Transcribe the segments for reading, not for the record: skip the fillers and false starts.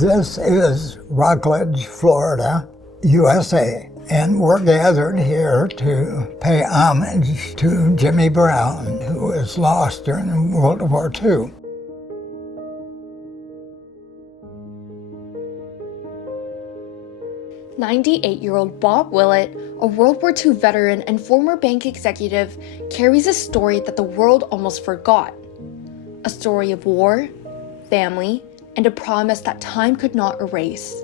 This is Rockledge, Florida, USA, and we're gathered here to pay homage to Jimmy Brown, who was lost during World War II. '98-year-old Bob Willett, a World War II veteran and former bank executive, carries a story that the world almost forgot. A story of war, family, and a promise that time could not erase.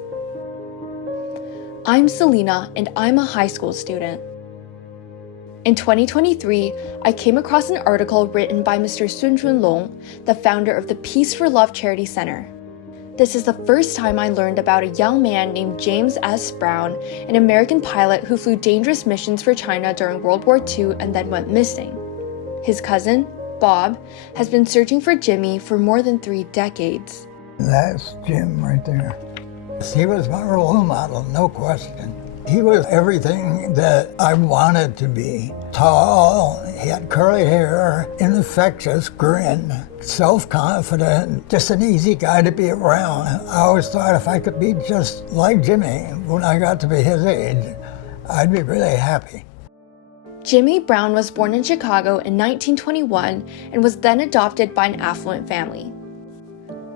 I'm Selena, and I'm a high school student. In 2023, I came across an article written by Mr. Sun Chunlong, the founder of the Peace for Love Charity Center. This is the first time I learned about a young man named James S. Brown, an American pilot who flew dangerous missions for China during World War II and then went missing. His cousin, Bob, has been searching for Jimmy for more than 3 decades. That's Jim right there. He was my role model, no question. He was everything that I wanted to be. Tall, he had curly hair, infectious grin, self-confident, just an easy guy to be around. I always thought if I could be just like Jimmy when I got to be his age, I'd be really happy. Jimmy Brown was born in Chicago in 1921 and was then adopted by an affluent family.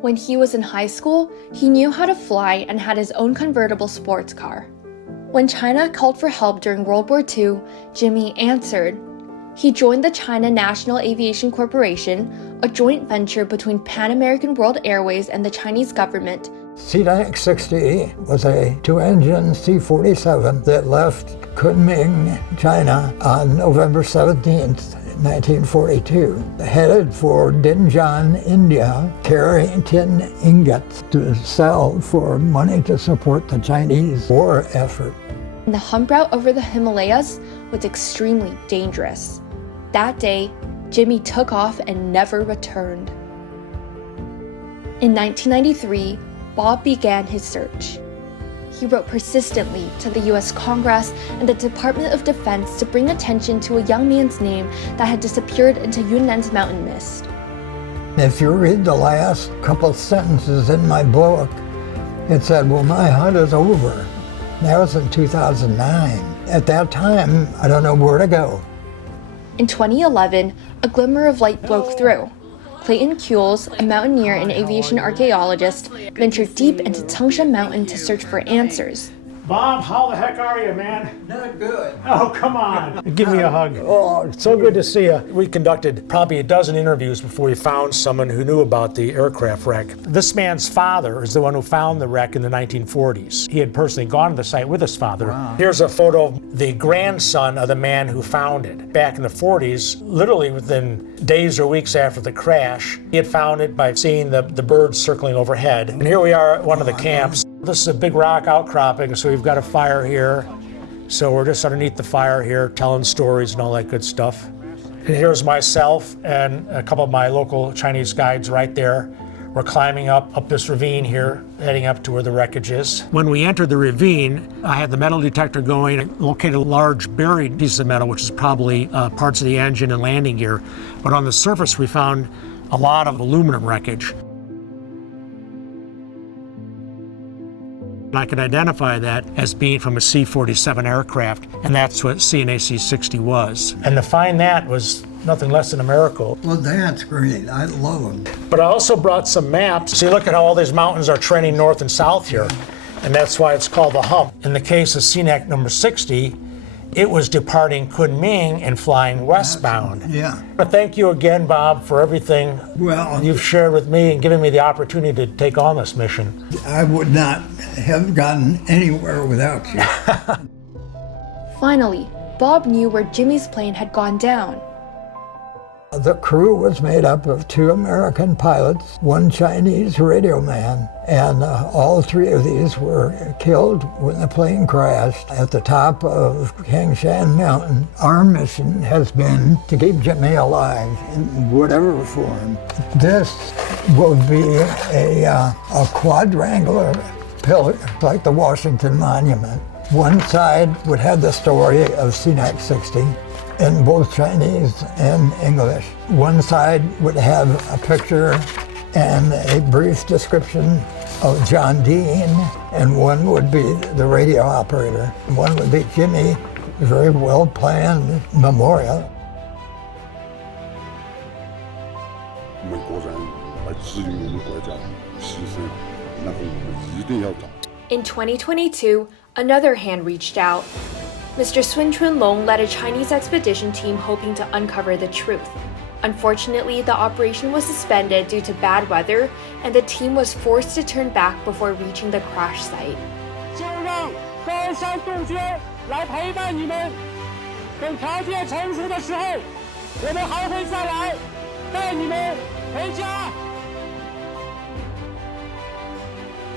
When he was in high school, he knew how to fly and had his own convertible sports car. When China called for help during World War II, Jimmy answered. He joined the China National Aviation Corporation, a joint venture between Pan American World Airways and the Chinese government. Cnac 60 was a 2-engine C-47 that left Kunming, China on November 17th, 1942, headed for Dinjan, India, carrying tin ingots to sell for money to support the Chinese war effort. The hump route over the Himalayas was extremely dangerous. That day, Jimmy took off and never returned. In 1993, Bob began his search. He wrote persistently to the U.S. Congress and the Department of Defense to bring attention to a young man's name that had disappeared into Yunnan's mountain mist. If you read the last couple sentences in my book, it said, well, my hunt is over. That was in 2009. At that time, I don't know where to go. In 2011, a glimmer of light broke through. Clayton Kuehls, a mountaineer and aviation archaeologist, ventured deep into Tangshan Mountain to search for answers. Bob, how the heck are you, man? Not good. Oh, come on. Give me a hug. Oh, it's so good to see you. We conducted probably a dozen interviews before we found someone who knew about the aircraft wreck. This man's father is the one who found the wreck in the 1940s. He had personally gone to the site with his father. Wow. Here's a photo of the grandson of the man who found it. Back in the 40s, literally within days or weeks after the crash, he had found it by seeing the birds circling overhead. And here we are at one of the camps. This is a big rock outcropping, so we've got a fire here. So we're just underneath the fire here, telling stories and all that good stuff. And here's myself and a couple of my local Chinese guides right there. We're climbing up this ravine here, heading up to where the wreckage is. When we entered the ravine, I had the metal detector going, and located a large buried piece of metal, which is probably parts of the engine and landing gear. But on the surface, we found a lot of aluminum wreckage. And I could identify that as being from a C-47 aircraft, and that's what Cnac 60 was. And to find that was nothing less than a miracle. Well, that's great. I love them. But I also brought some maps. See, look at how all these mountains are trending north and south here, and that's why it's called the hump. In the case of Cnac number 60, it was departing Kunming and flying westbound. Yeah. But thank you again, Bob, for everything you've shared with me and given me the opportunity to take on this mission. I would not have gotten anywhere without you. Finally, Bob knew where Jimmy's plane had gone down. The crew was made up of 2 American pilots, 1 Chinese radio man, and all 3 of these were killed when the plane crashed at the top of Tangshan Mountain. Our mission has been to keep Jimmy alive in whatever form. This will be a quadrangular pillar, like the Washington Monument. One side would have the story of Cnac 60, in both Chinese and English. One side would have a picture and a brief description of John Dean, and one would be the radio operator. One would be Jimmy, a very well-planned memorial. 美国人来支援我们国家牺牲，然后我们一定要找。 In 2022, another hand reached out. Mr. Sun Chunlong led a Chinese expedition team hoping to uncover the truth. Unfortunately, the operation was suspended due to bad weather, and the team was forced to turn back before reaching the crash site. 就让高山杜鹃来陪伴你们，等条件成熟的时候，我们还会再来带你们回家。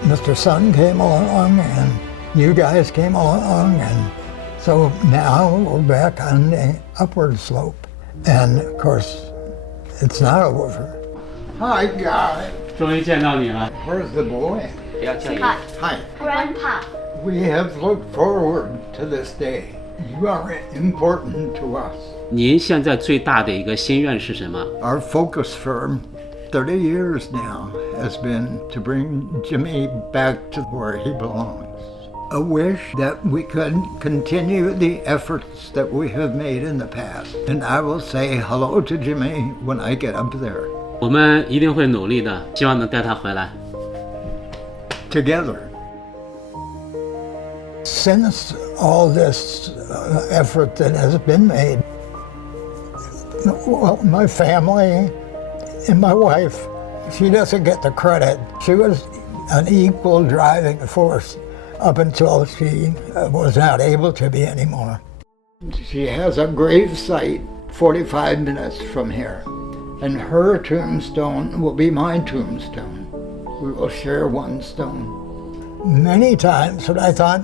Mr. Sun came along, and you guys came along, and so now we're back on the upward slope. And of course, it's not over. Hi, guy. 终于见到你了。 Where's the boy? Hi. Grandpa. We have looked forward to this day. You are important to us. 您现在最大的一个心愿是什么？ Our focus for 30 years now has been to bring Jimmy back to where he belongs. A wish that we could continue the efforts that we have made in the past. And I will say hello to Jimmy when I get up there. 我们一定会努力的，希望能带他回来。 Together. Since all this effort that has been made, well, my family and my wife, she doesn't get the credit. She was an equal driving force up until she was not able to be anymore. She has a grave site 45 minutes from here, and her tombstone will be my tombstone. We will share one stone. Many times when I thought,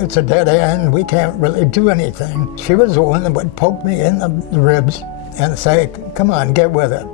it's a dead end, we can't really do anything, she was the one that would poke me in the ribs and say, come on, get with it.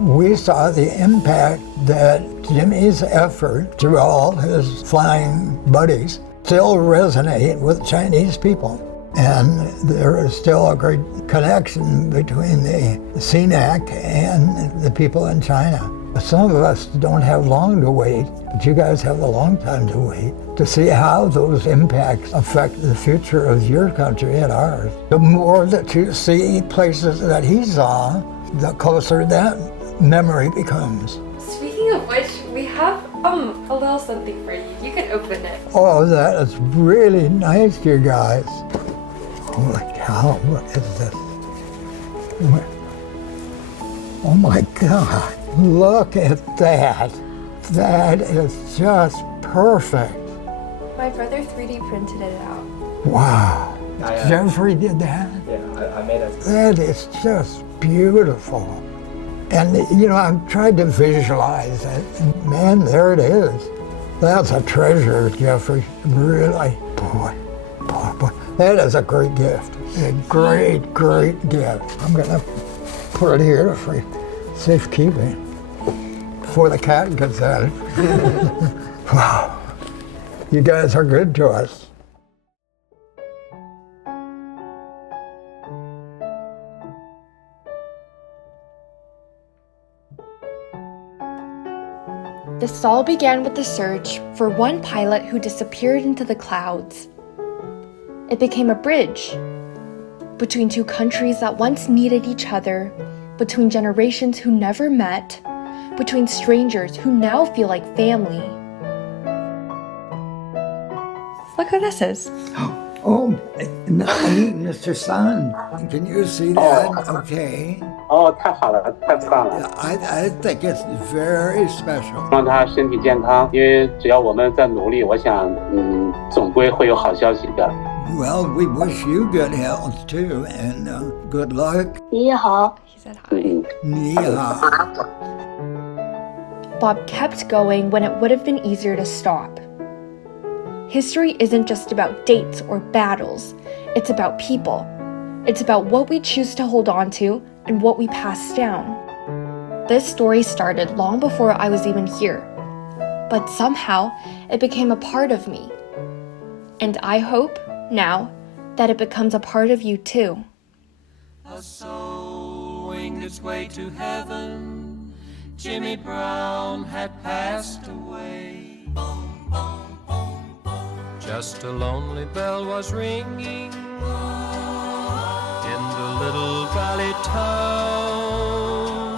We saw the impact that Jimmy's effort through all his flying buddies still resonate with Chinese people. And there is still a great connection between the Cnac and the people in China. Some of us don't have long to wait, but you guys have a long time to wait to see how those impacts affect the future of your country and ours. The more that you see places that he saw, the closer that memory becomes. Speaking of which, we have a little something for you. You can open it. Oh, that is really nice, you guys. Holy cow, what is this? Oh my God, look at that. That is just perfect. My brother 3D printed it out. Wow. Jeffrey did that? Yeah, I made it. That is just beautiful. And, I've tried to visualize it, and man, there it is. That's a treasure, Jeffrey. Really. Boy. That is a great gift. A great, great gift. I'm going to put it here for safekeeping before the cat gets at it. Wow. You guys are good to us. This all began with the search for one pilot who disappeared into the clouds. It became a bridge between two countries that once needed each other, between generations who never met, between strangers who now feel like family. Look who this is. Oh, Mr. Sun, can you see that? Okay. 哦，太好了，太棒了！ I think it's very special. 希望他身体健康，因为只要我们在努力，我想，总归会有好消息的。 Well, we wish you good health too, and good luck. 你好。 He said hi. Ni hao. Bob kept going when it would have been easier to stop. History isn't just about dates or battles. It's about people. It's about what we choose to hold on to and what we pass down. This story started long before I was even here. But somehow, it became a part of me. And I hope, now, that it becomes a part of you too. A soul winged its way to heaven, Jimmy Brown had passed away. Just a lonely bell was ringing in the little valley town.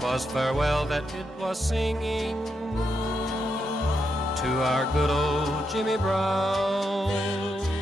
'Twas farewell that it was singing to our good old Jimmy Brown.